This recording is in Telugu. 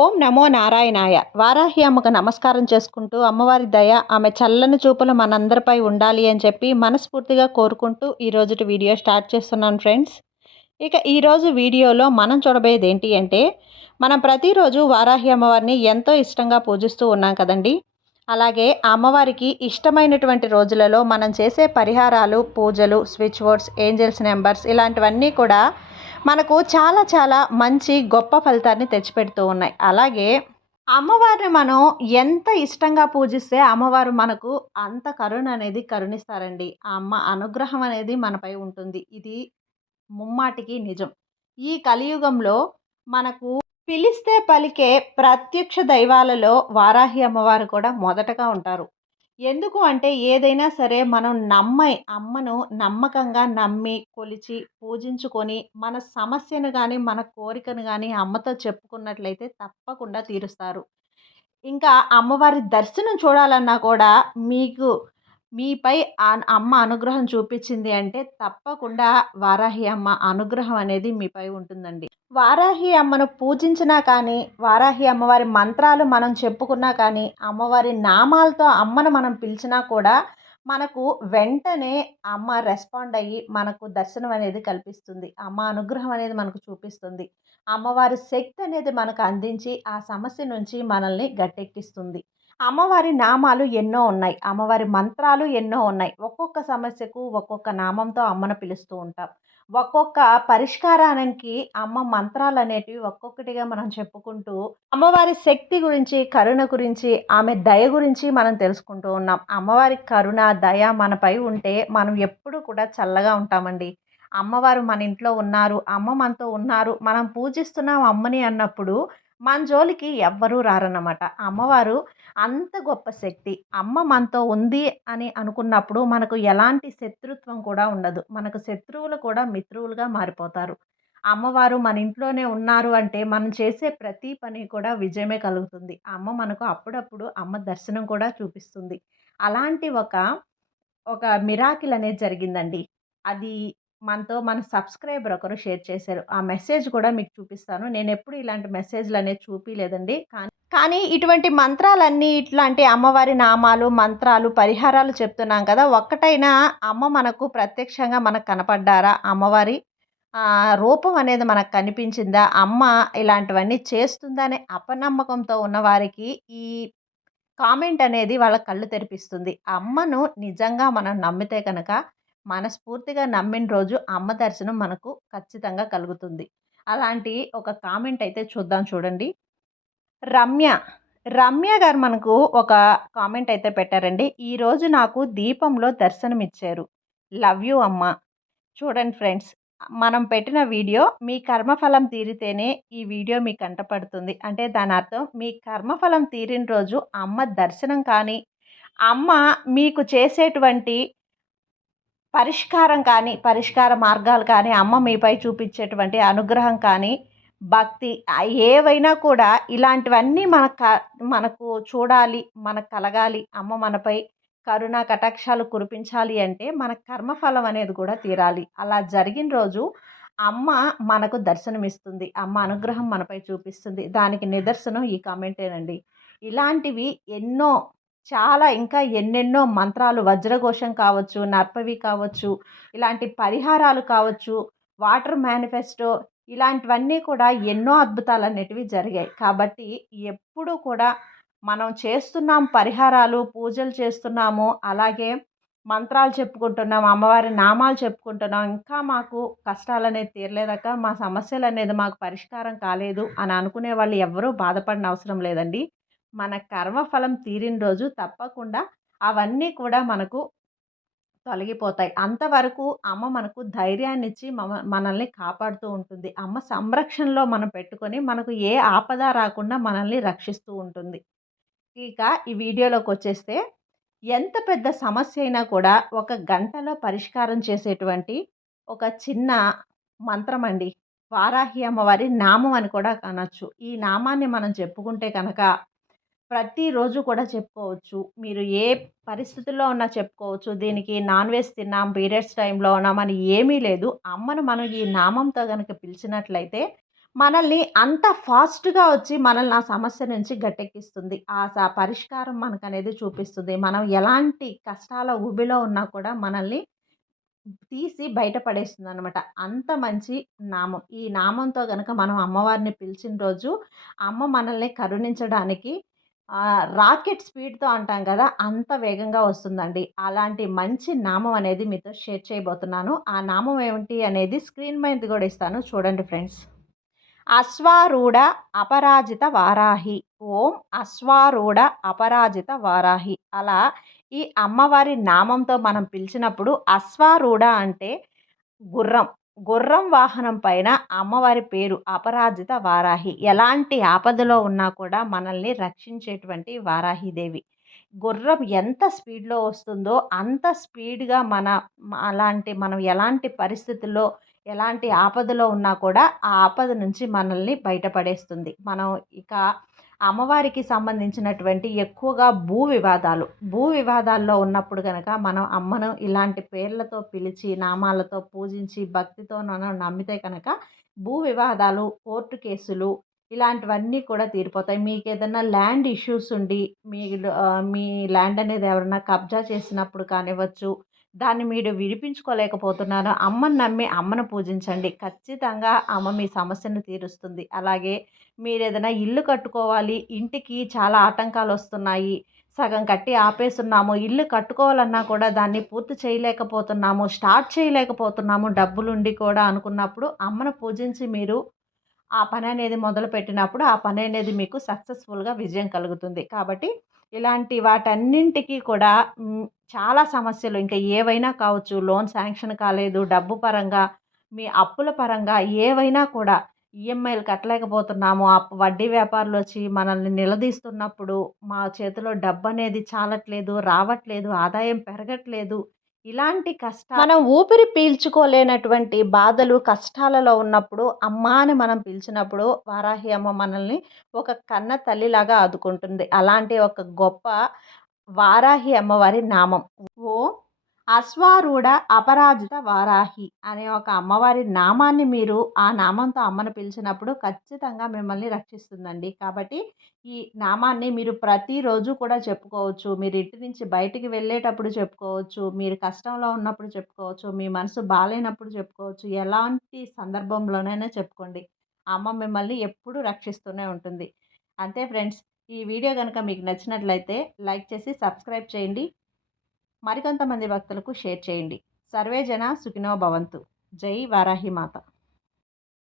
ఓం నమో నారాయణాయ. వారాహి అమ్మకు నమస్కారం చేసుకుంటూ అమ్మవారి దయ ఆమె చల్లని చూపులు మనందరిపై ఉండాలి అని చెప్పి మనస్ఫూర్తిగా కోరుకుంటూ ఈరోజు వీడియో స్టార్ట్ చేస్తున్నాను ఫ్రెండ్స్. ఇక ఈరోజు వీడియోలో మనం చూడబోయేది ఏంటి అంటే మనం ప్రతిరోజు వారాహి అమ్మవారిని ఎంతో ఇష్టంగా పూజిస్తూ ఉన్నాం కదండి. అలాగే అమ్మవారికి ఇష్టమైనటువంటి రోజులలో మనం చేసే పరిహారాలు పూజలు స్విచ్ బోర్డ్స్ ఏంజల్స్ నెంబర్స్ ఇలాంటివన్నీ కూడా మనకు చాలా చాలా మంచి గొప్ప ఫలితాన్ని తెచ్చిపెడుతూ ఉన్నాయి. అలాగే అమ్మవారిని మనం ఎంత ఇష్టంగా పూజిస్తే అమ్మవారు మనకు అంత కరుణ అనేది కరుణిస్తారండి. ఆ అమ్మ అనుగ్రహం అనేది మనపై ఉంటుంది. ఇది ముమ్మాటికి నిజం. ఈ కలియుగంలో మనకు పిలిస్తే పలికే ప్రత్యక్ష దైవాలలో వారాహి అమ్మవారు కూడా మొదటగా ఉంటారు. ఎందుకు అంటే ఏదైనా సరే మనం నమ్మై అమ్మను నమ్మకంగా నమ్మి కొలిచి పూజించుకొని మన సమస్యను కానీ మన కోరికను కానీ అమ్మతో చెప్పుకున్నట్లయితే తప్పకుండా తీరుస్తారు. ఇంకా అమ్మవారి దర్శనం చూడాలన్నా కూడా మీకు మీపై అమ్మ అనుగ్రహం చూపించింది అంటే తప్పకుండా వారాహి అమ్మ అనుగ్రహం అనేది మీపై ఉంటుందండి. వారాహి అమ్మను పూజించినా కానీ వారాహి అమ్మవారి మంత్రాలు మనం చెప్పుకున్నా కానీ అమ్మవారి నామాలతో అమ్మను మనం పిలిచినా కూడా మనకు వెంటనే అమ్మ రెస్పాండ్ అయ్యి మనకు దర్శనం అనేది కల్పిస్తుంది. అమ్మ అనుగ్రహం అనేది మనకు చూపిస్తుంది. అమ్మవారి శక్తి అనేది మనకు అందించి ఆ సమస్య నుంచి మనల్ని గట్టెక్కిస్తుంది. అమ్మవారి నామాలు ఎన్నో ఉన్నాయి. అమ్మవారి మంత్రాలు ఎన్నో ఉన్నాయి. ఒక్కొక్క సమస్యకు ఒక్కొక్క నామంతో అమ్మను పిలుస్తూ ఉంటాం. ఒక్కొక్క పరిష్కారానికి అమ్మ మంత్రాలు అనేటివి ఒక్కొక్కటిగా మనం చెప్పుకుంటూ అమ్మవారి శక్తి గురించి కరుణ గురించి ఆమె దయ గురించి మనం తెలుసుకుంటూ ఉన్నాం. అమ్మవారి కరుణ దయ మనపై ఉంటే మనం ఎప్పుడు కూడా చల్లగా ఉంటామండి. అమ్మవారు మన ఇంట్లో ఉన్నారు అమ్మ మనతో ఉన్నారు మనం పూజిస్తున్నాం అమ్మని అన్నప్పుడు మన జోలికి ఎవ్వరూ రారన్నమాట. అమ్మవారు అంత గొప్ప శక్తి. అమ్మ మనతో ఉంది అని అనుకున్నప్పుడు మనకు ఎలాంటి శత్రుత్వం కూడా ఉండదు. మనకు శత్రువులు కూడా మిత్రువులుగా మారిపోతారు. అమ్మవారు మన ఇంట్లోనే ఉన్నారు అంటే మనం చేసే ప్రతి పని కూడా విజయమే కలుగుతుంది. అమ్మ మనకు అప్పుడప్పుడు అమ్మ దర్శనం కూడా చూపిస్తుంది. అలాంటి ఒక ఒక మిరాకిల్ అనేది జరిగిందండి. అది మనతో మన సబ్స్క్రైబర్ ఒకరు షేర్ చేశారు. ఆ మెసేజ్ కూడా మీకు చూపిస్తాను. నేను ఎప్పుడు ఇలాంటి మెసేజ్లు అనేది చూపించలేదండి కానీ కానీ ఇటువంటి మంత్రాలన్నీ ఇట్లాంటి అమ్మవారి నామాలు మంత్రాలు పరిహారాలు చెప్తున్నాం కదా! ఒక్కటైనా అమ్మ మనకు ప్రత్యక్షంగా మనకు కనపడ్డారా? అమ్మవారి రూపం అనేది మనకు కనిపించిందా? అమ్మ ఇలాంటివన్నీ చేస్తుందా అనే అపనమ్మకంతో ఉన్న వారికి ఈ కామెంట్ అనేది వాళ్ళ కళ్ళు తెరిపిస్తుంది. అమ్మను నిజంగా మనం నమ్మితే కనుక మనస్ఫూర్తిగా నమ్మిన రోజు అమ్మ దర్శనం మనకు ఖచ్చితంగా కలుగుతుంది. అలాంటి ఒక కామెంట్ అయితే చూద్దాం చూడండి. రమ్య రమ్య గారు మనకు ఒక కామెంట్ అయితే పెట్టారండి. ఈరోజు నాకు దీపంలో దర్శనం ఇచ్చారు. లవ్ యూ అమ్మ. చూడండి ఫ్రెండ్స్ మనం పెట్టిన వీడియో మీ కర్మఫలం తీరితేనే ఈ వీడియో మీకు కంటపడుతుంది అంటే దాని అర్థం మీ కర్మఫలం తీరిన రోజు అమ్మ దర్శనం కానీ అమ్మ మీకు చేసేటువంటి పరిష్కారం కానీ పరిష్కార మార్గాలు కానీ అమ్మ మీపై చూపించేటువంటి అనుగ్రహం కానీ భక్తి ఏవైనా కూడా ఇలాంటివన్నీ మన క మనకు చూడాలి మనకు కలగాలి. అమ్మ మనపై కరుణ కటాక్షాలు కురిపించాలి అంటే మన కర్మఫలం అనేది కూడా తీరాలి. అలా జరిగిన రోజు అమ్మ మనకు దర్శనమిస్తుంది. అమ్మ అనుగ్రహం మనపై చూపిస్తుంది. దానికి నిదర్శనం ఈ కామెంటేనండి. ఇలాంటివి ఎన్నో చాలా ఇంకా ఎన్నెన్నో మంత్రాలు వజ్రఘోషం కావచ్చు నర్పవి కావచ్చు ఇలాంటి పరిహారాలు కావచ్చు వాటర్ మేనిఫెస్టో ఇలాంటివన్నీ కూడా ఎన్నో అద్భుతాలు అనేటివి జరిగాయి. కాబట్టి ఎప్పుడు కూడా మనం చేస్తున్నాం పరిహారాలు పూజలు చేస్తున్నాము అలాగే మంత్రాలు చెప్పుకుంటున్నాం అమ్మవారి నామాలు చెప్పుకుంటున్నాం ఇంకా మాకు కష్టాలు అనేది తీరలేదక మా సమస్యలు అనేది మాకు పరిష్కారం కాలేదు అని అనుకునే వాళ్ళు ఎవరూ బాధపడిన అవసరం లేదండి. మన కర్మఫలం తీరిన రోజు తప్పకుండా అవన్నీ కూడా మనకు తొలగిపోతాయి. అంతవరకు అమ్మ మనకు ధైర్యాన్ని ఇచ్చి మనల్ని కాపాడుతూ ఉంటుంది. అమ్మ సంరక్షణలో మనం పెట్టుకొని మనకు ఏ ఆపద రాకుండా మనల్ని రక్షిస్తూ ఉంటుంది. ఇక ఈ వీడియోలోకి వచ్చేస్తే ఎంత పెద్ద సమస్య అయినా కూడా ఒక గంటలో పరిష్కారం చేసేటువంటి ఒక చిన్న మంత్రం అండి. వారాహి అమ్మవారి నామం అని కూడా కనొచ్చు ఈ నామాన్ని మనం చెప్పుకుంటే కనుక ప్రతిరోజు కూడా చెప్పుకోవచ్చు మీరు ఏ పరిస్థితుల్లో ఉన్నా చెప్పుకోవచ్చు దీనికి నాన్ వెజ్ తిన్నాం పీరియడ్స్ టైంలో ఉన్నామని ఏమీ లేదు అమ్మను మనం ఈ నామంతో కనుక పిలిచినట్లయితే మనల్ని అంత ఫాస్ట్‌గా వచ్చి మనల్ని ఆ సమస్య నుంచి గట్టెక్కిస్తుంది. ఆ పరిష్కారం పరిష్కారం మనకనేది చూపిస్తుంది. మనం ఎలాంటి కష్టాల ఊబిలో ఉన్నా కూడా మనల్ని తీసి బయటపడేస్తుంది అనమాట అంత మంచి నామం. ఈ నామంతో కనుక మనం అమ్మవారిని పిలిచిన రోజు అమ్మ మనల్ని కరుణించడానికి రాకెట్ స్పీడ్‌తో అంటాం కదా! అంత వేగంగా వస్తుందండి. అలాంటి మంచి నామం అనేది మీతో షేర్ చేయబోతున్నాను. ఆ నామం ఏమిటి అనేది స్క్రీన్ మీద కూడా ఇస్తాను చూడండి ఫ్రెండ్స్. అశ్వారూఢ అపరాజిత వారాహి. ఓం అశ్వారూఢ అపరాజిత వారాహి. అలా ఈ అమ్మవారి నామంతో మనం పిలిచినప్పుడు అశ్వారూఢ అంటే గుర్రం. గుర్రం వాహనం పైన అమ్మవారి పేరు అపరాజిత వారాహి. ఎలాంటి ఆపదలో ఉన్నా కూడా మనల్ని రక్షించేటువంటి వారాహిదేవి. గుర్రం ఎంత స్పీడ్‌లో వస్తుందో అంత స్పీడ్‌గా మన అలాంటి మనం ఎలాంటి పరిస్థితుల్లో, ఎలాంటి ఆపదలో ఉన్నా కూడా ఆ ఆపద నుంచి మనల్ని బయటపడేస్తుంది. మనం ఇక అమ్మవారికి సంబంధించినటువంటి ఎక్కువగా భూ వివాదాలు. భూ వివాదాల్లో ఉన్నప్పుడు కనుక మనం అమ్మను ఇలాంటి పేర్లతో పిలిచి నామాలతో పూజించి భక్తితో మనం నమ్మితే కనుక భూ వివాదాలు కోర్టు కేసులు ఇలాంటివన్నీ కూడా తీరిపోతాయి. మీకు ఏదైనా ల్యాండ్ ఇష్యూస్ ఉండి మీ మీ ల్యాండ్ అనేది ఎవరైనా కబ్జా చేసినప్పుడు కానివ్వచ్చు దాన్ని మీరు విడిపించుకోలేకపోతున్నారో అమ్మని నమ్మి అమ్మను పూజించండి. ఖచ్చితంగా అమ్మ మీ సమస్యను తీరుస్తుంది. అలాగే మీరు ఏదైనా ఇల్లు కట్టుకోవాలి ఇంటికి చాలా ఆటంకాలు వస్తున్నాయి సగం కట్టి ఆపేస్తున్నాము ఇల్లు కట్టుకోవాలన్నా కూడా దాన్ని పూర్తి చేయలేకపోతున్నాము స్టార్ట్ చేయలేకపోతున్నాము డబ్బులుండి కూడా అనుకున్నప్పుడు అమ్మను పూజించి మీరు ఆ పని అనేది మొదలుపెట్టినప్పుడు ఆ పని అనేది మీకు సక్సెస్ఫుల్గా విజయం కలుగుతుంది. కాబట్టి ఇలాంటి వాటన్నింటికి కూడా చాలా సమస్యలు ఇంకా ఏవైనా కావచ్చు లోన్ శాంక్షన్ కాలేదు డబ్బు పరంగా మీ అప్పుల పరంగా ఏవైనా కూడా ఈఎంఐలు కట్టలేకపోతున్నాము వడ్డీ వ్యాపారులు వచ్చి మనల్ని నిలదీస్తున్నప్పుడు మా చేతిలో డబ్బు అనేది చాలట్లేదు రావట్లేదు ఆదాయం పెరగట్లేదు ఇలాంటి కష్టాలు మనం ఊపిరి పీల్చుకోలేనటువంటి బాధలు కష్టాలలో ఉన్నప్పుడు అమ్మ అని మనం పిలిచినప్పుడు వారాహి అమ్మ మనల్ని ఒక కన్న తల్లిలాగా ఆదుకుంటుంది. అలాంటి ఒక గొప్ప వారాహి అమ్మవారి నామం. ఓ అశ్వారూఢ అపరాజిత వారాహి అనే ఒక అమ్మవారి నామాన్ని మీరు ఆ నామంతో అమ్మను పిలిచినప్పుడు ఖచ్చితంగా మిమ్మల్ని రక్షిస్తుందండి. కాబట్టి ఈ నామాన్ని మీరు ప్రతిరోజు కూడా చెప్పుకోవచ్చు. మీరు ఇంటి నుంచి బయటికి వెళ్ళేటప్పుడు చెప్పుకోవచ్చు. మీరు కష్టంలో ఉన్నప్పుడు చెప్పుకోవచ్చు. మీ మనసు బాగాలేనప్పుడు చెప్పుకోవచ్చు. ఎలాంటి సందర్భంలోనైనా చెప్పుకోండి. అమ్మ మిమ్మల్ని ఎప్పుడూ రక్షిస్తూనే ఉంటుంది. అంతే ఫ్రెండ్స్ ఈ వీడియో కనుక మీకు నచ్చినట్లయితే లైక్ చేసి సబ్స్క్రైబ్ చేయండి. మరికొంతమంది భక్తులకు షేర్ చేయండి. సర్వే జన సుఖినో భవంతు. జై వారాహి మాత.